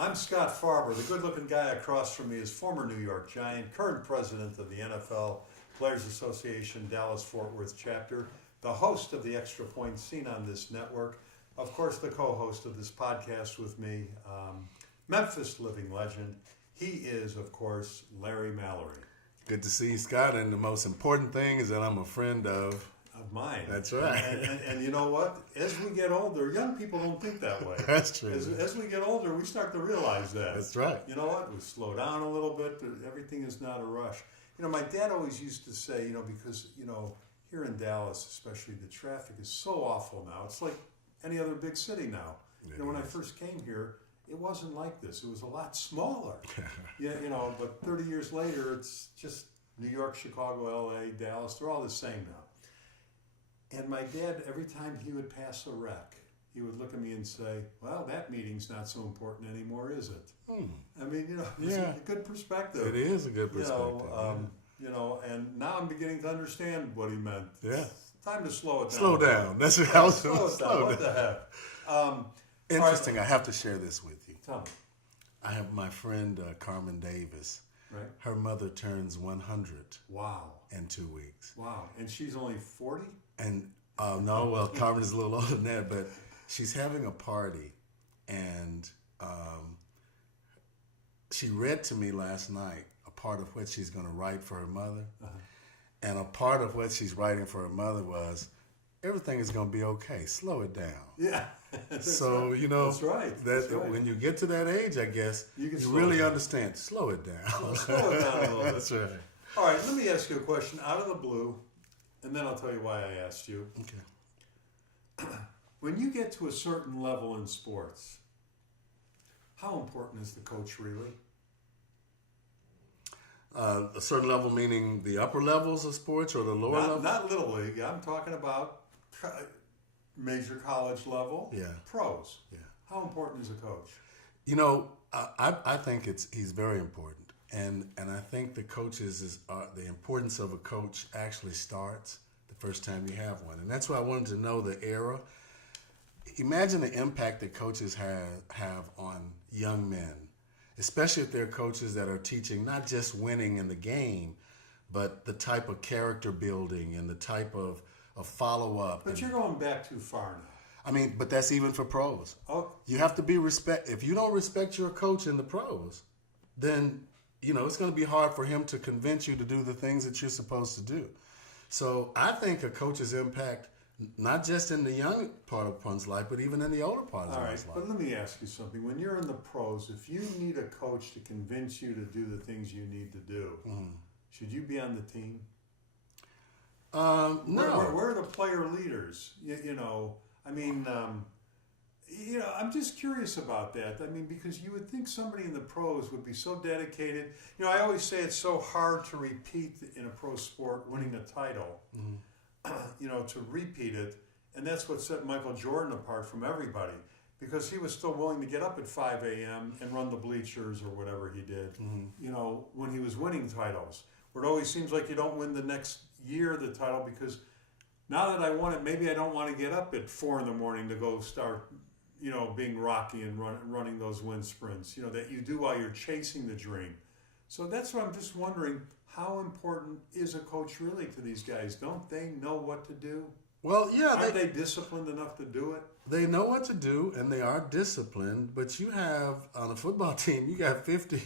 I'm Scott Farber. The good-looking guy across from me is former New York Giant, current president of the NFL Players Association Dallas-Fort Worth chapter, the host of the Extra Point seen on this network, of course the co-host of this podcast with me, Memphis living legend. He is, of course, Larry Mallory. Good to see you, Scott, and the most important thing is that I'm a friend of mine. That's right. And you know what? As we get older, young people don't think that way. That's true. As we get older, we start to realize that. That's right. You know what? We slow down a little bit. Everything is not a rush. You know, my dad always used to say, because, here in Dallas, especially, the traffic is so awful now. It's like any other big city now. When I first came here, it wasn't like this. It was a lot smaller. But 30 years later, it's just New York, Chicago, LA, Dallas. They're all the same now. And my dad, every time he would pass a wreck, he would look at me and say, well, that meeting's not so important anymore, is it? I mean, it's a good perspective. It is a good perspective. And now I'm beginning to understand what he meant. Yeah. It's time to slow it down. Slow down. That's what I was Slow it down. What the heck? Interesting. I have to share this with you. Tell me. I have my friend Carmen Davis. Right. Her mother turns 100. Wow. In 2 weeks. Wow. And she's only 40? And Carmen is a little older than that, but she's having a party, and she read to me last night a part of what she's going to write for her mother, and a part of what she's writing for her mother was, everything is going to be okay. Slow it down. Yeah. So, That's right. That's right. When you get to that age, I guess, you really understand. Slow it down. Slow it down a little bit. That's right. All right, let me ask you a question out of the blue, and then I'll tell you why I asked you. Okay. When you get to a certain level in sports, how important is the coach really? A certain level meaning the upper levels of sports or the lower levels? Not Little League. I'm talking about major college level, pros. Yeah. How important is a coach? I think he's very important. And I think the the importance of a coach actually starts the first time you have one. And that's why I wanted to know the era. Imagine the impact that coaches have on young men, especially if they're coaches that are teaching not just winning in the game, but the type of character building and the type of follow-up. But you're going back too far now. I mean, but that's even for pros. Oh. You have to be if you don't respect your coach in the pros, then it's going to be hard for him to convince you to do the things that you're supposed to do. So I think a coach's impact, not just in the young part of one's life, but even in the older part of one's life. But let me ask you something. When you're in the pros, if you need a coach to convince you to do the things you need to do, should you be on the team? No. Where are the player leaders? I'm just curious about that. I mean, because you would think somebody in the pros would be so dedicated. I always say it's so hard to repeat in a pro sport winning a title, to repeat it. And that's what set Michael Jordan apart from everybody, because he was still willing to get up at 5 a.m. and run the bleachers or whatever he did, when he was winning titles. Where it always seems like you don't win the next year the title because now that I won it, maybe I don't want to get up at 4 a.m. to go start being Rocky and running those wind sprints, that you do while you're chasing the dream. So that's what I'm just wondering, how important is a coach really to these guys? Don't they know what to do? Well, yeah. Aren't they disciplined enough to do it? They know what to do, and they are disciplined, but you have, on a football team, you got 50...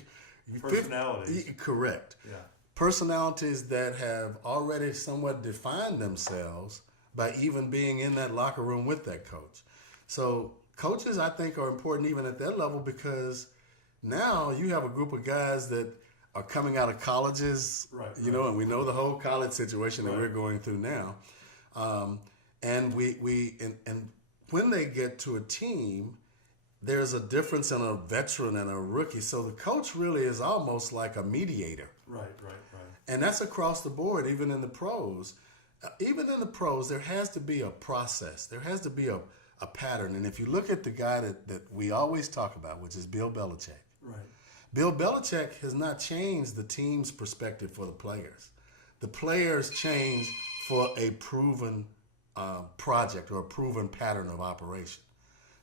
Personalities. Correct. Yeah. Personalities that have already somewhat defined themselves by even being in that locker room with that coach. So coaches, I think, are important even at that level because now you have a group of guys that are coming out of colleges, and we know the whole college situation that we're going through now. And when they get to a team, there's a difference in a veteran and a rookie. So the coach really is almost like a mediator. Right. And that's across the board, even in the pros. Even in the pros, there has to be a process. There has to be a pattern. And if you look at the guy that we always talk about, which is Bill Belichick. Right. Bill Belichick has not changed the team's perspective for the players. The players change for a proven project or a proven pattern of operation.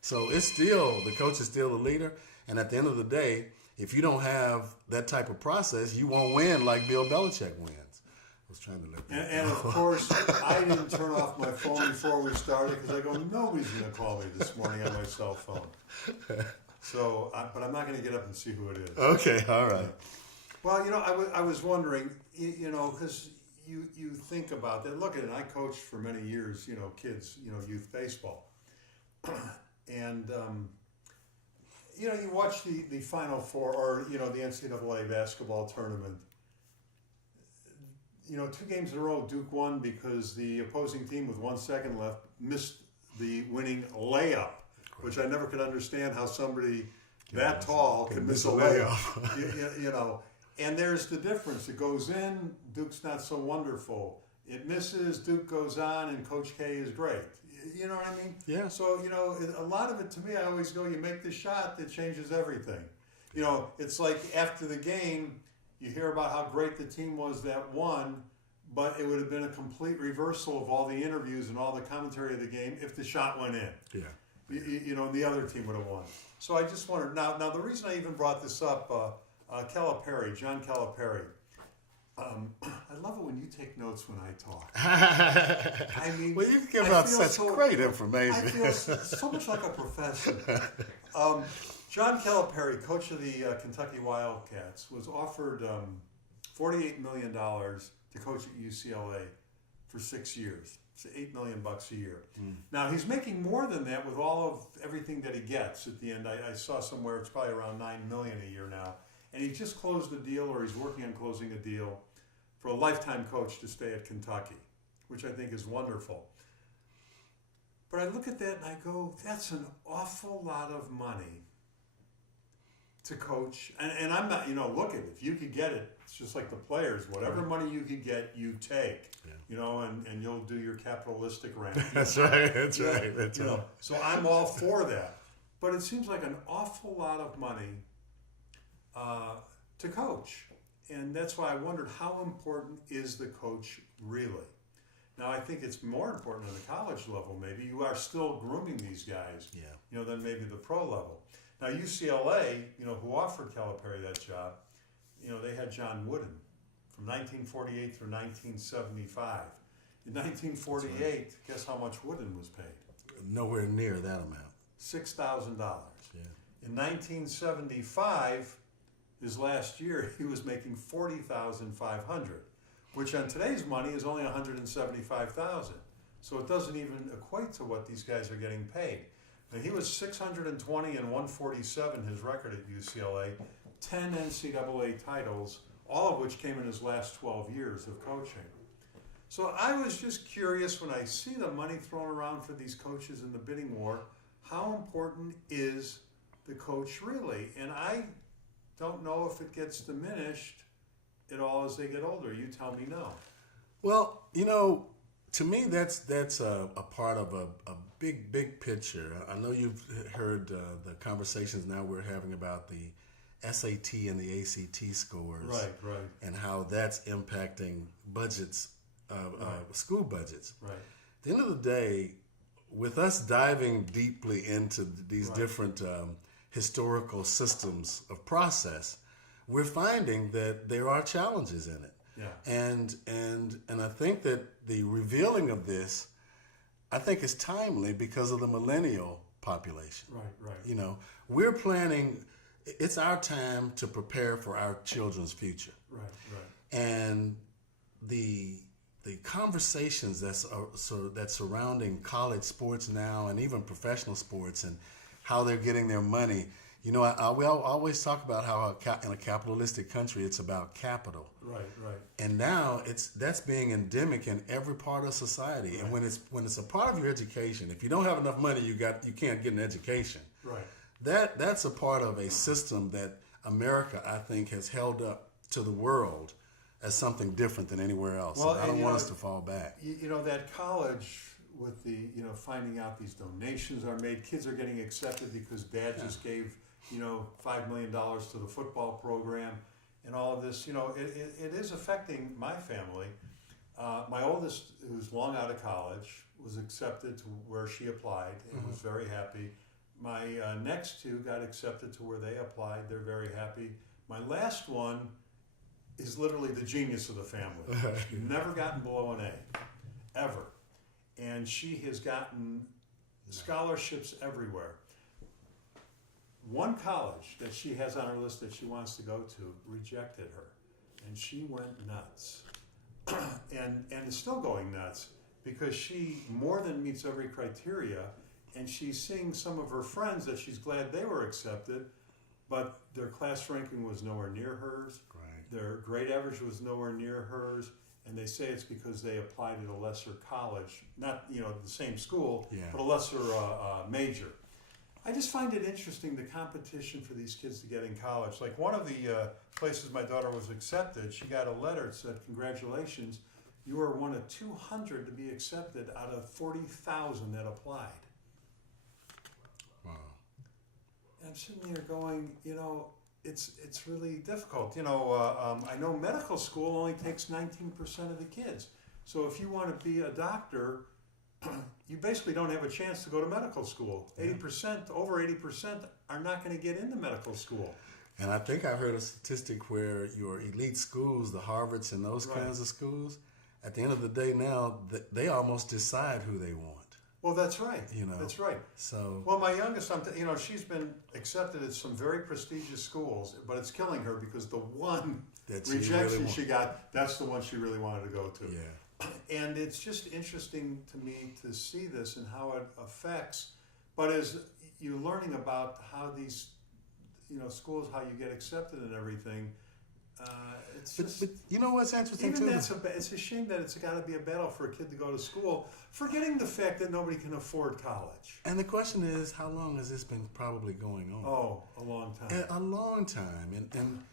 So it's still, the coach is still the leader. And at the end of the day, if you don't have that type of process, you won't win like Bill Belichick wins. I was trying to let that and of course, I didn't turn off my phone before we started because I go, nobody's going to call me this morning on my cell phone. So, but I'm not going to get up and see who it is. Okay, all right. Well, I was wondering, because you think about that. Look at it. I coached for many years, kids, youth baseball. And, you watch the Final Four or, the NCAA basketball tournament. 2 games in a row, Duke won because the opposing team with 1 second left missed the winning layup, which I never could understand how somebody that tall could miss a layup. And there's the difference. It goes in, Duke's not so wonderful. It misses, Duke goes on, and Coach K is great. You know what I mean? Yeah. So, a lot of it, to me, I always go, you make the shot that changes everything. It's like after the game, you hear about how great the team was that won, but it would have been a complete reversal of all the interviews and all the commentary of the game if the shot went in. Yeah. The other team would have won. So I just wondered, now the reason I even brought this up, Calipari, John Calipari, I love it when you take notes when I talk. I mean, well, you give out such great information. I feel so much like a professor. John Calipari, coach of the Kentucky Wildcats, was offered $48 million to coach at UCLA for 6 years. It's $8 million a year. Now he's making more than that with all of everything that he gets at the end. I saw somewhere it's probably around $9 million a year now. And he just closed a deal, or he's working on closing a deal for a lifetime coach to stay at Kentucky, which I think is wonderful. But I look at that and I go, that's an awful lot of money to coach. And I'm not, look at it. If you could get it, it's just like the players. Whatever money you could get, you take. Yeah. And you'll do your capitalistic rant. That's right. That's right. So I'm all for that. But it seems like an awful lot of money to coach. And that's why I wondered, how important is the coach really? Now, I think it's more important on the college level, maybe. You are still grooming these guys, than maybe the pro level. Now, UCLA, who offered Calipari that job, they had John Wooden from 1948 through 1975. In 1948, guess how much Wooden was paid? Nowhere near that amount. $6,000. Yeah. In 1975, his last year, he was making $40,500, which on today's money is only $175,000. So it doesn't even equate to what these guys are getting paid. Now, he was 620 and 147, his record at UCLA, 10 NCAA titles, all of which came in his last 12 years of coaching. So I was just curious, when I see the money thrown around for these coaches in the bidding war, how important is the coach really? And I don't know if it gets diminished at all as they get older. You tell me no. Well, to me, that's a part of a big picture. I know you've heard the conversations now we're having about the SAT and the ACT scores. Right. And how that's impacting budgets, school budgets. Right. At the end of the day, with us diving deeply into these different historical systems of process, we're finding that there are challenges in it. Yeah. And I think that the revealing of this, I think, is timely because of the millennial population. Right. We're planning, it's our time to prepare for our children's future. Right. And the conversations that's surrounding college sports now, and even professional sports, and how they're getting their money. We always talk about how in a capitalistic country, it's about capital. Right. And now that's being endemic in every part of society. Right. And when it's a part of your education, if you don't have enough money, you can't get an education. Right. That's a part of a system that America, I think, has held up to the world as something different than anywhere else. Well, I don't want us to fall back. That college with the, finding out these donations are made, kids are getting accepted because dad just gave, $5 million to the football program and all of this, it is affecting my family. My oldest, who's long out of college, was accepted to where she applied and was very happy. My next two got accepted to where they applied. They're very happy. My last one is literally the genius of the family. She's never gotten below an A, ever. And she has gotten scholarships everywhere. One college that she has on her list that she wants to go to rejected her. And she went nuts. and is still going nuts because she more than meets every criteria, and she's seeing some of her friends that she's glad they were accepted, but their class ranking was nowhere near hers. Right. Their grade average was nowhere near hers, and they say it's because they applied at a lesser college, not the same school, but a lesser major. I just find it interesting, the competition for these kids to get in college. Like one of the places my daughter was accepted, she got a letter that said, "Congratulations, you are one of 200 to be accepted out of 40,000 that applied." Wow. And I'm sitting there going, it's really difficult. I know medical school only takes 19% of the kids. So if you want to be a doctor, you basically don't have a chance to go to medical school. 80%, over 80% are not going to get into medical school. And I think I heard a statistic where your elite schools, the Harvards and those kinds of schools, at the end of the day now, they almost decide who they want. Well, that's right. That's right. So, well, my youngest, she's been accepted at some very prestigious schools, but it's killing her because the one rejection she got, that's the one she really wanted to go to. Yeah. And it's just interesting to me to see this and how it affects. But as you're learning about how these, schools, how you get accepted and everything, it's just. But you know what's interesting too? It's a shame that it's got to be a battle for a kid to go to school, forgetting the fact that nobody can afford college. And the question is, how long has this been probably going on? Oh, a long time. A long time, and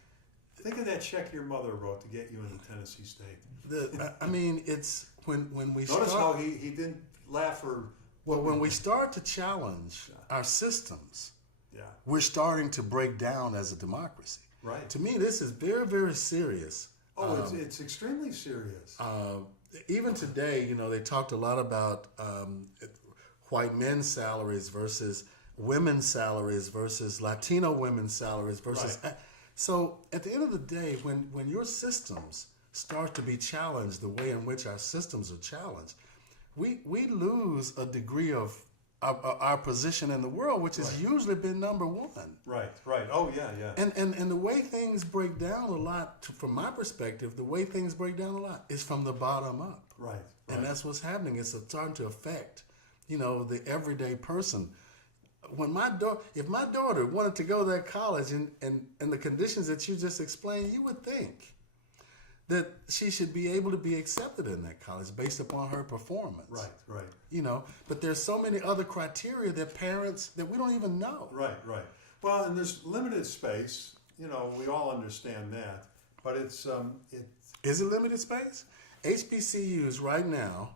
think of that check your mother wrote to get you into Tennessee State. It's when we notice how he didn't laugh or. Well, when we start to challenge our systems, we're starting to break down as a democracy. Right. To me, this is very, very serious. Oh, it's extremely serious. Even today, they talked a lot about white men's salaries versus women's salaries versus Latino women's salaries versus. Right. So at the end of the day, when your systems start to be challenged the way in which our systems are challenged, we lose a degree of our position in the world, which has usually been number one. Right. Oh, yeah. And the way things break down a lot, from my perspective, the way things break down a lot is from the bottom up. Right. And that's what's happening. It's starting to affect, the everyday person. When if my daughter wanted to go to that college and the conditions that you just explained, you would think that she should be able to be accepted in that college based upon her performance. Right. But there's so many other criteria that we don't even know. Right. Well, and there's limited space. We all understand that. But it's Is it limited space? HBCUs right now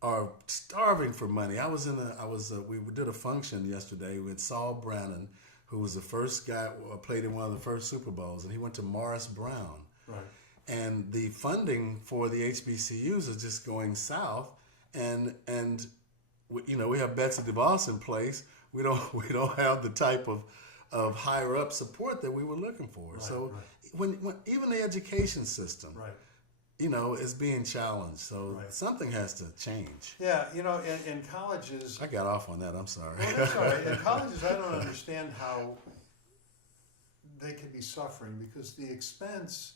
are starving for money. We did a function yesterday with Saul Brannon, who was the first guy who played in one of the first Super Bowls, and he went to Morris Brown. Right. And the funding for the HBCUs is just going south, and we have Betsy DeVos in place. We don't have the type of higher up support that we were looking for. When even the education system, is being challenged. So something has to change. Yeah, in colleges. I got off on that. I'm sorry. Well, that's all right. In colleges, I don't understand how they could be suffering because the expense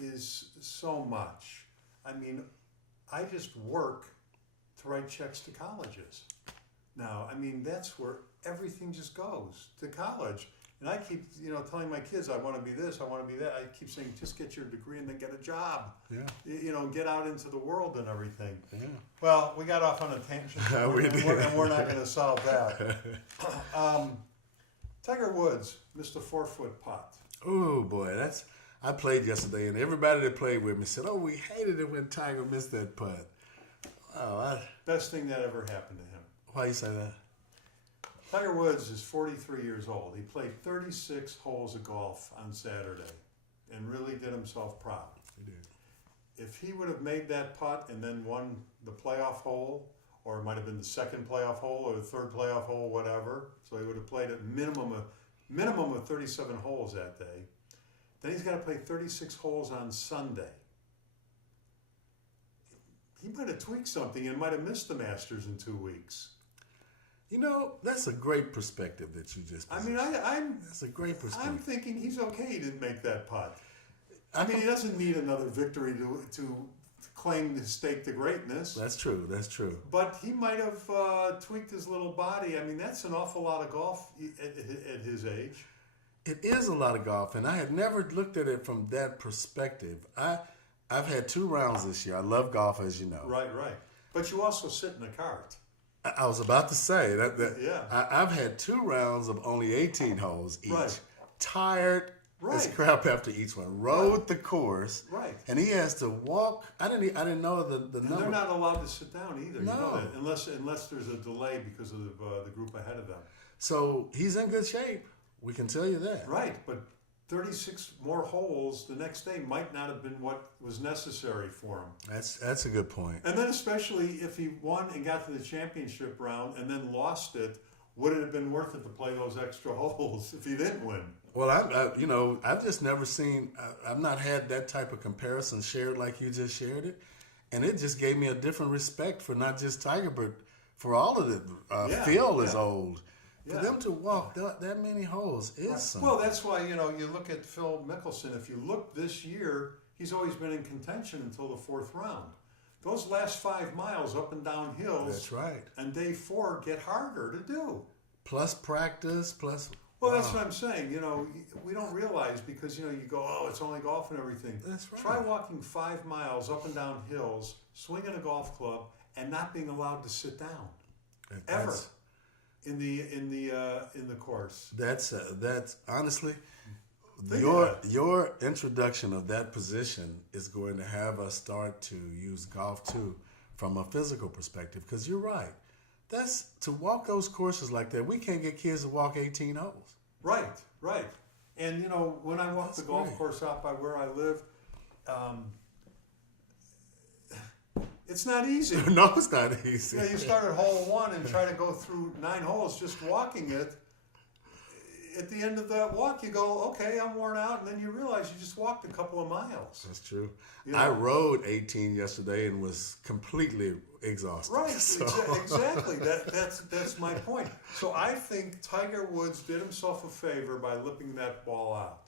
is so much. I mean, I just work to write checks to colleges. Now, that's where everything just goes, to college. And I keep, telling my kids, I want to be this, I want to be that. I keep saying, just get your degree and then get a job. Yeah. Get out into the world and everything. Yeah. Well, we got off on a tangent, and we're not going to solve that. Tiger Woods missed a 4-foot putt. Oh, boy, I played yesterday, and everybody that played with me said, "Oh, we hated it when Tiger missed that putt." Best thing that ever happened to him. Why you say that? Tiger Woods is 43 years old. He played 36 holes of golf on Saturday and really did himself proud. He did. If he would have made that putt and then won the playoff hole or it might have been the second playoff hole or the third playoff hole, whatever. So he would have played a minimum of 37 holes that day. Then he's got to play 36 holes on Sunday. He might have tweaked something and might have missed the Masters in 2 weeks. You know, that's a great perspective that you just I mean, that's a great perspective. I'm thinking he's okay he didn't make that putt. I mean, he doesn't need another victory to claim his stake to greatness. That's true. That's true. But he might have tweaked his little body. I mean, that's an awful lot of golf at his age. It is a lot of golf, and I had never looked at it from that perspective. I've had 2 rounds this year. I love golf, as you know. Right. But you also sit in a cart. I was about to say that Yeah. I've had 2 rounds of only 18 holes each. Right. Tired as Right. crap after each one. Rode the course. Right. And he has to walk. I didn't know the And number. they're not allowed to sit down either. No. You know that, unless there's a delay because of the group ahead of them. So he's in good shape. We can tell you that. Right, but 36 more holes the next day might not have been what was necessary for him. That's a good point. And then especially if he won and got to the championship round and then lost it, would it have been worth it to play those extra holes if he didn't win? Well, I've just never seen. I've not had that type of comparison shared like you just shared it, and it just gave me a different respect for not just Tiger, but for all of it. Phil is old. For them to walk that many holes is something. Well, that's why, you look at Phil Mickelson. If you look this year, he's always been in contention until the 4th round. Those last 5 miles up and down hills. That's right. And day 4 get harder to do. Plus practice, plus. Well, that's what I'm saying. We don't realize because, you go, oh, it's only golf and everything. That's right. Try walking 5 miles up and down hills, swinging a golf club, and not being allowed to sit down. Ever. In the course. That's honestly, Think your introduction of that position is going to have us start to use golf too from a physical perspective. Because you're right, that's to walk those courses like that. We can't get kids to walk 18 holes. Right. And when I walk the golf great. course out by where I live, it's not easy. No, it's not easy. You start at hole 1 and try to go through 9 holes just walking it. At the end of that walk, you go, okay, I'm worn out, and then you realize you just walked a couple of miles. That's true. I rode 18 yesterday and was completely exhausted. Right, So. Exactly. That's my point. So I think Tiger Woods did himself a favor by lipping that ball out.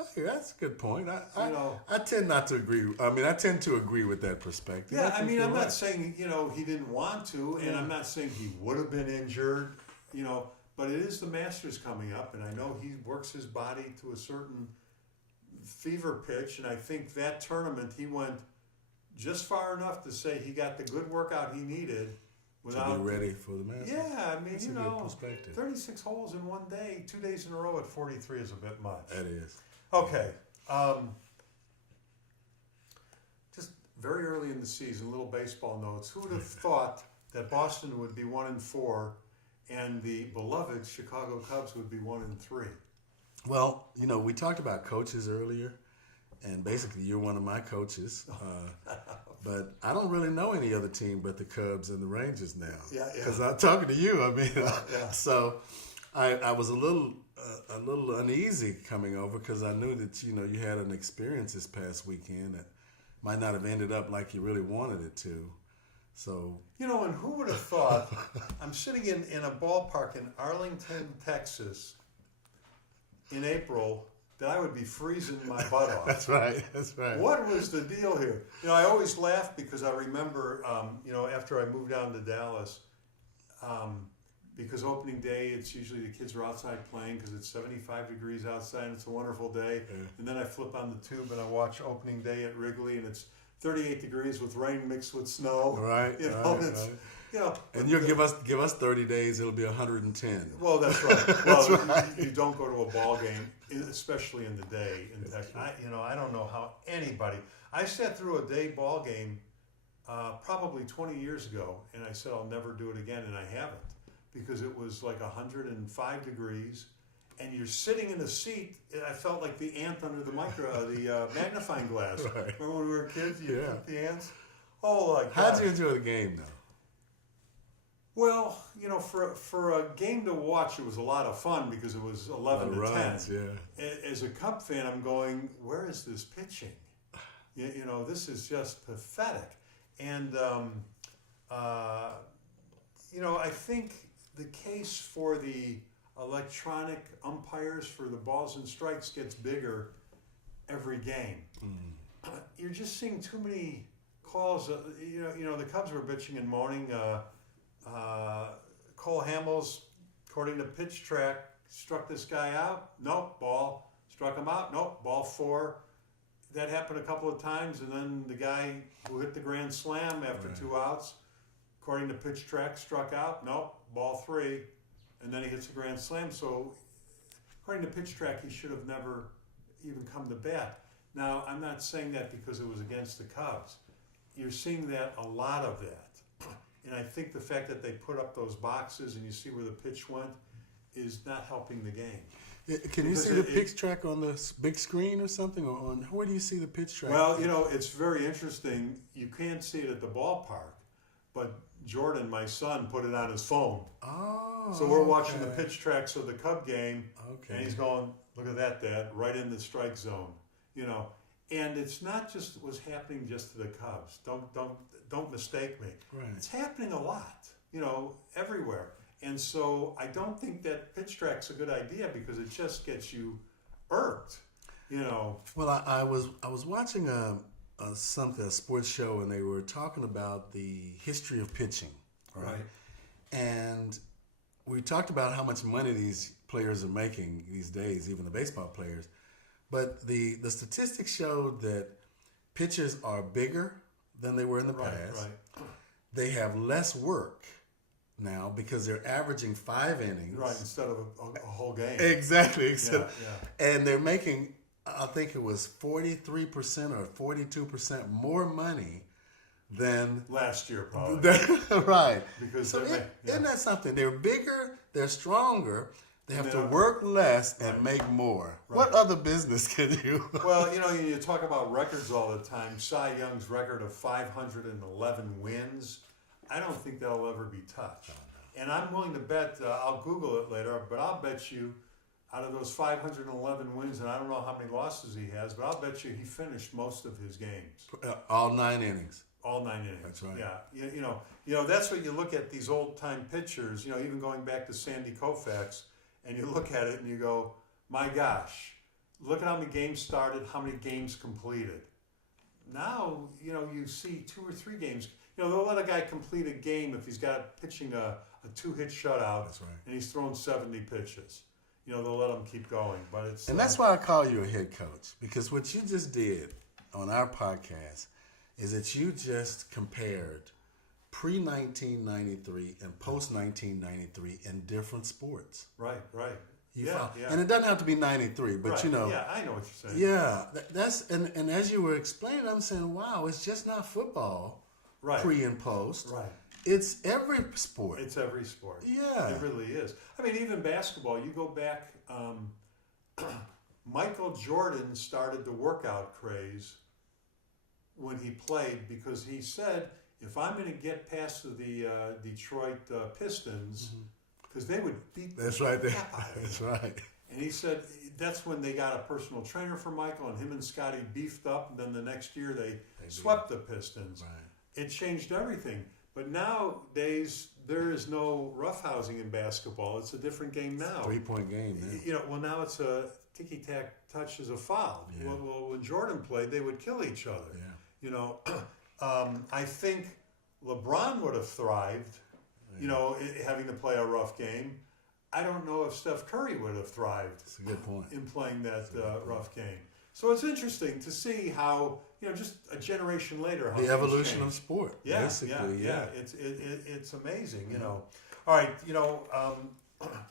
Okay, that's a good point. I tend not to agree. I mean, I tend to agree with that perspective. Yeah, I mean, I'm right. not saying, he didn't want to, and I'm not saying he would have been injured, but it is the Masters coming up, and I know he works his body to a certain fever pitch, and I think that tournament he went just far enough to say he got the good workout he needed without to be ready for the Masters. Yeah, I mean, That's a good perspective. 36 holes in one day, 2 days in a row at 43 is a bit much. That is. Okay. Just very early in the season, little baseball notes. Who would have thought that Boston would be 1-4 and the beloved Chicago Cubs would be 1-3? Well, we talked about coaches earlier, and basically you're one of my coaches. But I don't really know any other team but the Cubs and the Rangers now. Yeah. Because I'm talking to you. I mean, Yeah. So I was a little uneasy coming over because I knew that you had an experience this past weekend that might not have ended up like you really wanted it to. So and who would have thought? I'm sitting in a ballpark in Arlington, Texas, in April, that I would be freezing my butt off. That's right. What was the deal here? I always laugh because I remember, after I moved down to Dallas, because opening day, it's usually the kids are outside playing because it's 75 degrees outside and it's a wonderful day. Yeah. And then I flip on the tube and I watch opening day at Wrigley and it's 38 degrees with rain mixed with snow. Right. And you'll give us 30 days, it'll be 110. Well, that's right. Well, you don't go to a ball game, especially in the day. In Texas. I don't know how anybody. I sat through a day ball game probably 20 years ago, and I said I'll never do it again, and I haven't because it was like 105 degrees, and you're sitting in a seat. I felt like the ant under the magnifying glass. Right. Remember when we were kids? You put the ants. Oh, like how'd you enjoy the game, though? Well, for a game to watch, it was a lot of fun because it was 11 to runs, 10. Yeah. As a Cub fan, I'm going, where is this pitching? This is just pathetic. And, I think the case for the electronic umpires for the balls and strikes gets bigger every game. You're just seeing too many calls. The Cubs were bitching and moaning. Cole Hamels, according to Pitch Track, struck this guy out. Nope, ball. Struck him out. Nope, ball 4. That happened a couple of times, and then the guy who hit the grand slam after 2 outs, according to Pitch Track, struck out. Nope, ball 3, and then he hits a grand slam. So, according to Pitch Track, he should have never even come to bat. Now, I'm not saying that because it was against the Cubs. You're seeing that, a lot of that. And I think the fact that they put up those boxes and you see where the pitch went is not helping the game. Can you see the pitch track on the big screen or something? Or where do you see the pitch track? Well, it's very interesting. You can't see it at the ballpark, but Jordan, my son, put it on his phone. Oh, so we're watching the pitch tracks of the Cub game, and he's going, look at that, Dad, right in the strike zone. And it's not just what's happening just to the Cubs. Don't mistake me. Right. It's happening a lot, everywhere. And so I don't think that pitch track's a good idea because it just gets you irked, Well, I was watching a sports show, and they were talking about the history of pitching, right? And we talked about how much money these players are making these days, even the baseball players. But the statistics showed that pitchers are bigger than they were in the past. Right. They have less work now because they're averaging 5 innings. Right, instead of a whole game. Exactly. Yeah. And they're making, I think it was 43% or 42% more money than last year, probably. Right. Because isn't that something? They're bigger, they're stronger. They have to work less and make more. Right. What other business can you? Well, you talk about records all the time. Cy Young's record of 511 wins, I don't think that'll ever be touched. And I'm willing to bet, I'll Google it later, but I'll bet you out of those 511 wins, and I don't know how many losses he has, but I'll bet you he finished most of his games. All 9 innings. All 9 innings. That's right. Yeah. That's what you look at these old-time pitchers, even going back to Sandy Koufax, and you look at it and you go, my gosh, look at how many games started, how many games completed. Now, you see 2 or 3 games. They'll let a guy complete a game if he's got pitching a 2-hit shutout. That's right. And he's thrown 70 pitches. They'll let him keep going. But it's and that's why I call you a head coach, because what you just did on our podcast is that you just compared pre-1993 and post-1993 in different sports. Right. Yeah. And it doesn't have to be 93, but right. Yeah, I know what you're saying. Yeah, that's and as you were explaining, I'm saying, wow, it's just not football, right. Pre and post. Right. It's every sport. It's every sport. Yeah. It really is. I mean, even basketball, you go back, Michael Jordan started the workout craze when he played because he said, if I'm going to get past the Detroit Pistons, because they would beat the crap out of him. That's right. And he said that's when they got a personal trainer for Michael, and him and Scotty beefed up, and then the next year they swept the Pistons. Right. It changed everything. But nowadays, there is no roughhousing in basketball. It's a different game now. 3-point game. Well, now it's a ticky-tack touch is a foul. Yeah. Well, when Jordan played, they would kill each other. Yeah. I think LeBron would have thrived, having to play a rough game. I don't know if Steph Curry would have thrived. That's a good point. In playing that rough game. So it's interesting to see how, just a generation later, how the evolution of sport. Yeah, basically. Yeah. It's amazing, All right,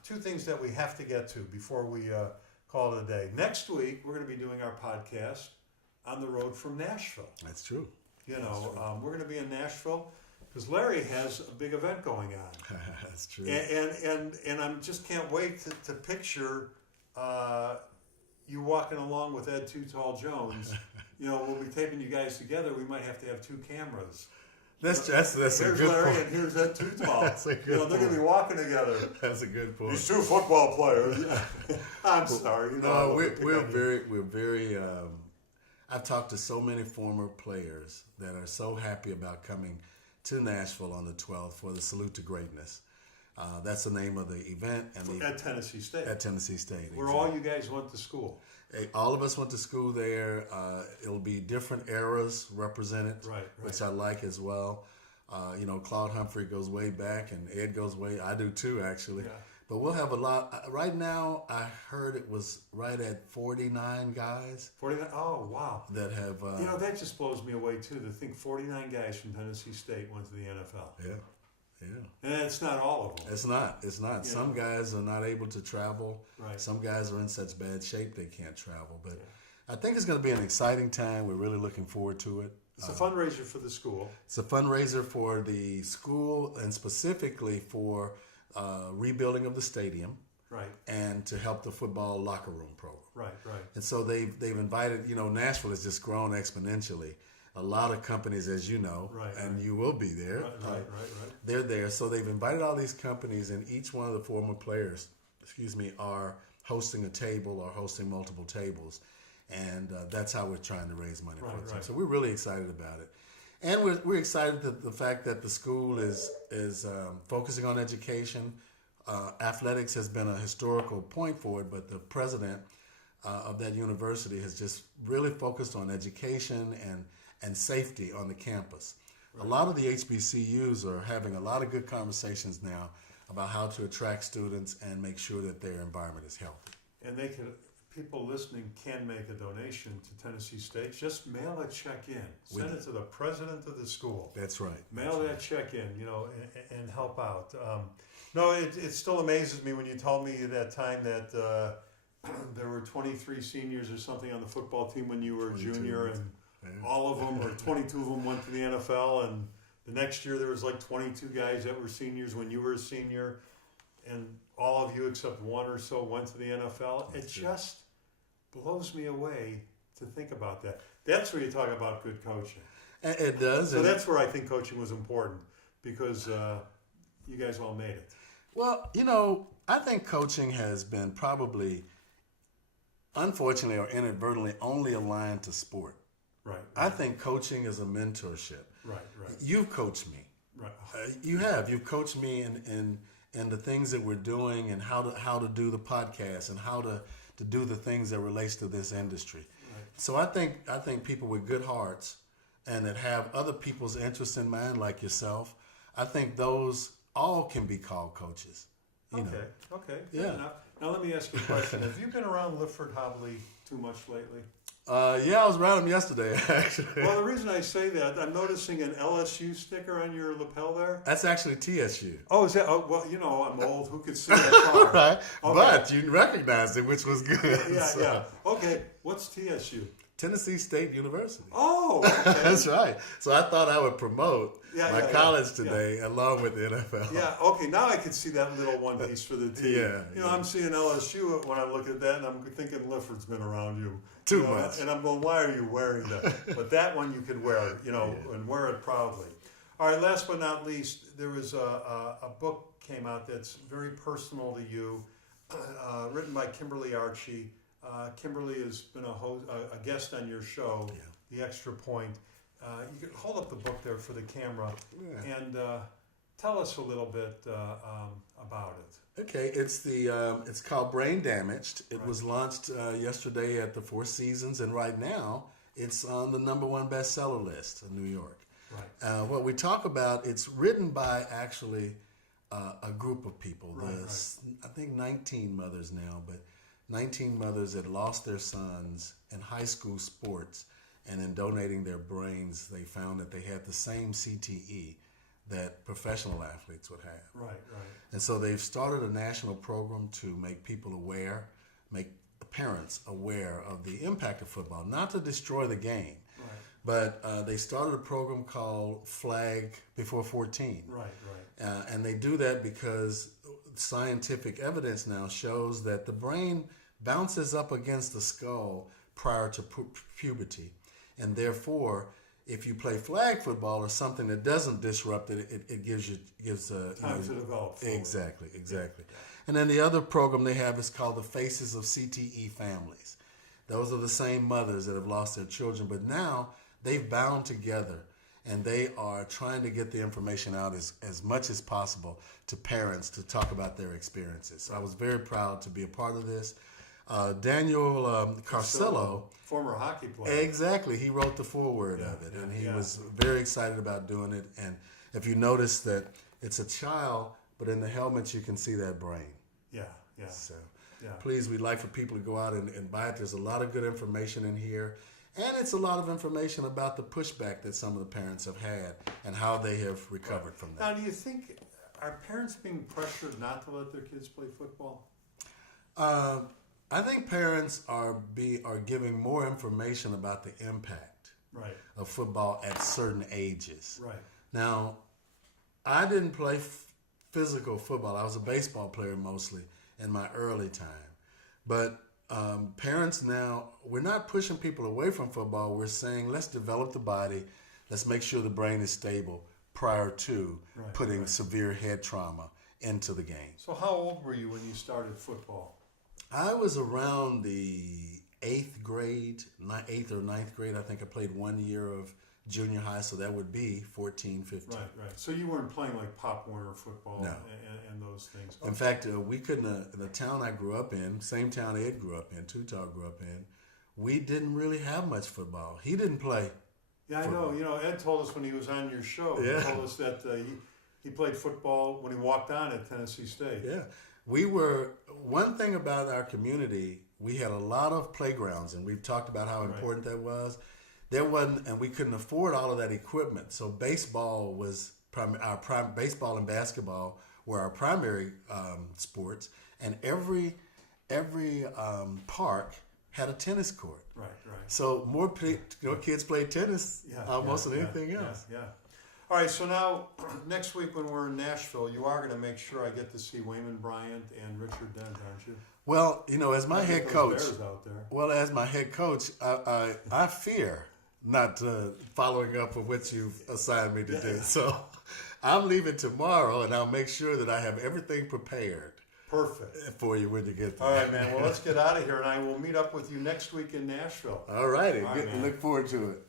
2 things that we have to get to before we call it a day. Next week, we're going to be doing our podcast on the road from Nashville. That's true. We're going to be in Nashville because Larry has a big event going on. That's true. And I just can't wait to picture you walking along with Ed Too Tall Jones. We'll be taping you guys together. We might have to have 2 cameras. That's a Here's good Larry point. and here's that tooth ball. That's a good They're going to be walking together. That's a good point. These two football players. I'm sorry. No, we're very. I've talked to so many former players that are so happy about coming to Nashville on the 12th for the Salute to Greatness. That's the name of the event. At Tennessee State. At Tennessee State. Where all you guys went to school. All of us went to school there. It'll be different eras represented, right. which I like as well. Claude Humphrey goes way back, and Ed goes way. I do too, actually. Yeah. But we'll have a lot. Right now, I heard it was right at 49 guys. 49? Oh, wow. That have... that just blows me away, too, to think 49 guys from Tennessee State went to the NFL. Yeah. And it's not all of them. It's not. Some guys are not able to travel. Right. Some guys are in such bad shape they can't travel. But I think it's going to be an exciting time. We're really looking forward to it. It's a fundraiser for the school. It's a fundraiser for the school and specifically for rebuilding of the stadium. Right. And to help the football locker room program. Right. And so they've invited, Nashville has just grown exponentially. A lot of companies, as you know, and you will be there. Right. They're there. So they've invited all these companies, and each one of the former players, are hosting a table or hosting multiple tables. And that's how we're trying to raise money for them. So we're really excited about it. And we're excited that the fact that the school is focusing on education. Athletics has been a historical point for it, but the president of that university has just really focused on education and safety on the campus. Right. A lot of the HBCUs are having a lot of good conversations now about how to attract students and make sure that their environment is healthy. And people listening can make a donation to Tennessee State. Just mail a check in. Send it to the president of the school. That's right. Mail that check in, and help out. It still amazes me when you told me that time that there were 23 seniors or something on the football team when you were a junior, and all of them, or 22 of them, went to the NFL, and the next year there was like 22 guys that were seniors when you were a senior, and all of you except one or so went to the NFL. It just blows me away to think about that. That's where you talk about good coaching. It does. So that's where I think coaching was important, because you guys all made it. Well, I think coaching has been probably, unfortunately or inadvertently, only aligned to sport. Right. I think coaching is a mentorship. Right. You've coached me. Right. You've coached me in the things that we're doing, and how to do the podcast, and how to do the things that relates to this industry. Right. So I think people with good hearts and that have other people's interests in mind, like yourself, I think those all can be called coaches. Okay. Yeah. Now let me ask you a question. Have you been around Lifford Hobley too much lately? Yeah, I was around him yesterday, actually. Well, the reason I say that, I'm noticing an LSU sticker on your lapel there. That's actually TSU. Oh, is that? Oh, well, I'm old. Who could see that far? Right. Okay. But you recognized it, which was good. Yeah. Okay. What's TSU? Tennessee State University. Oh, okay. That's right. So I thought I would promote my college today along with the NFL. Yeah, okay. Now I can see that little one piece for the team. I'm seeing LSU when I look at that, and I'm thinking Lifford's been around you. Too much. And I'm going, why are you wearing that? But that one you could wear, and wear it proudly. All right, last but not least, there was a book came out that's very personal to you, written by Kimberly Archie. Kimberly has been a guest on your show, The Extra Point. You can hold up the book there for the camera and tell us a little bit about it. Okay, it's called Brain Damaged. It was launched yesterday at the Four Seasons, and right now it's on the #1 bestseller list in New York. Right. What we talk about, it's written by actually a group of people. I think 19 mothers now, but 19 mothers that lost their sons in high school sports, and in donating their brains, they found that they had the same CTE that professional athletes would have. Right. And so they've started a national program to make people aware, make parents aware of the impact of football, not to destroy the game. Right. But they started a program called Flag Before 14. Right. And they do that because scientific evidence now shows that the brain bounces up against the skull prior to puberty. And therefore, If you play flag football or something that doesn't disrupt it, it gives time to develop. Forward. Exactly. And then the other program they have is called the Faces of Cte Families. Those are the same mothers that have lost their children, but now they've bound together and they are trying to get the information out as much as possible to parents to talk about their experiences. So I was very proud to be a part of this. Daniel Carcillo, former hockey player. Exactly. He wrote the foreword of it, and he was very excited about doing it. And if you notice that it's a child, but in the helmet you can see that brain. Yeah. So please, we'd like for people to go out and buy it. There's a lot of good information in here. And it's a lot of information about the pushback that some of the parents have had and how they have recovered from that. Now, do you think, are parents being pressured not to let their kids play football? I think parents are giving more information about the impact of football at certain ages. Right. Now, I didn't play physical football. I was a baseball player mostly in my early time. But parents now, we're not pushing people away from football. We're saying, let's develop the body. Let's make sure the brain is stable prior to putting severe head trauma into the game. So how old were you when you started football? I was around the 8th or 9th grade. I think I played 1 year of junior high, so that would be 14, 15. Right. So you weren't playing like Pop Warner football and those things? In fact, we couldn't, in the town I grew up in, same town Ed grew up in, Tutah grew up in, we didn't really have much football. He didn't play football. I know. Ed told us when he was on your show, he told us that he played football when he walked on at Tennessee State. Yeah. One thing about our community, we had a lot of playgrounds, and we've talked about how important that was. There wasn't, and we couldn't afford all of that equipment. So baseball was baseball and basketball were our primary sports, and every park had a tennis court. Right. So more kids played tennis almost than anything else. Yeah. All right, so now next week when we're in Nashville, you are going to make sure I get to see Wayman Bryant and Richard Dent, aren't you? Well, as my head coach, I fear not following up with what you've assigned me to do. So I'm leaving tomorrow, and I'll make sure that I have everything prepared. Perfect. For you when you get there. All right, man. Well, let's get out of here, and I will meet up with you next week in Nashville. All righty. Look forward to it.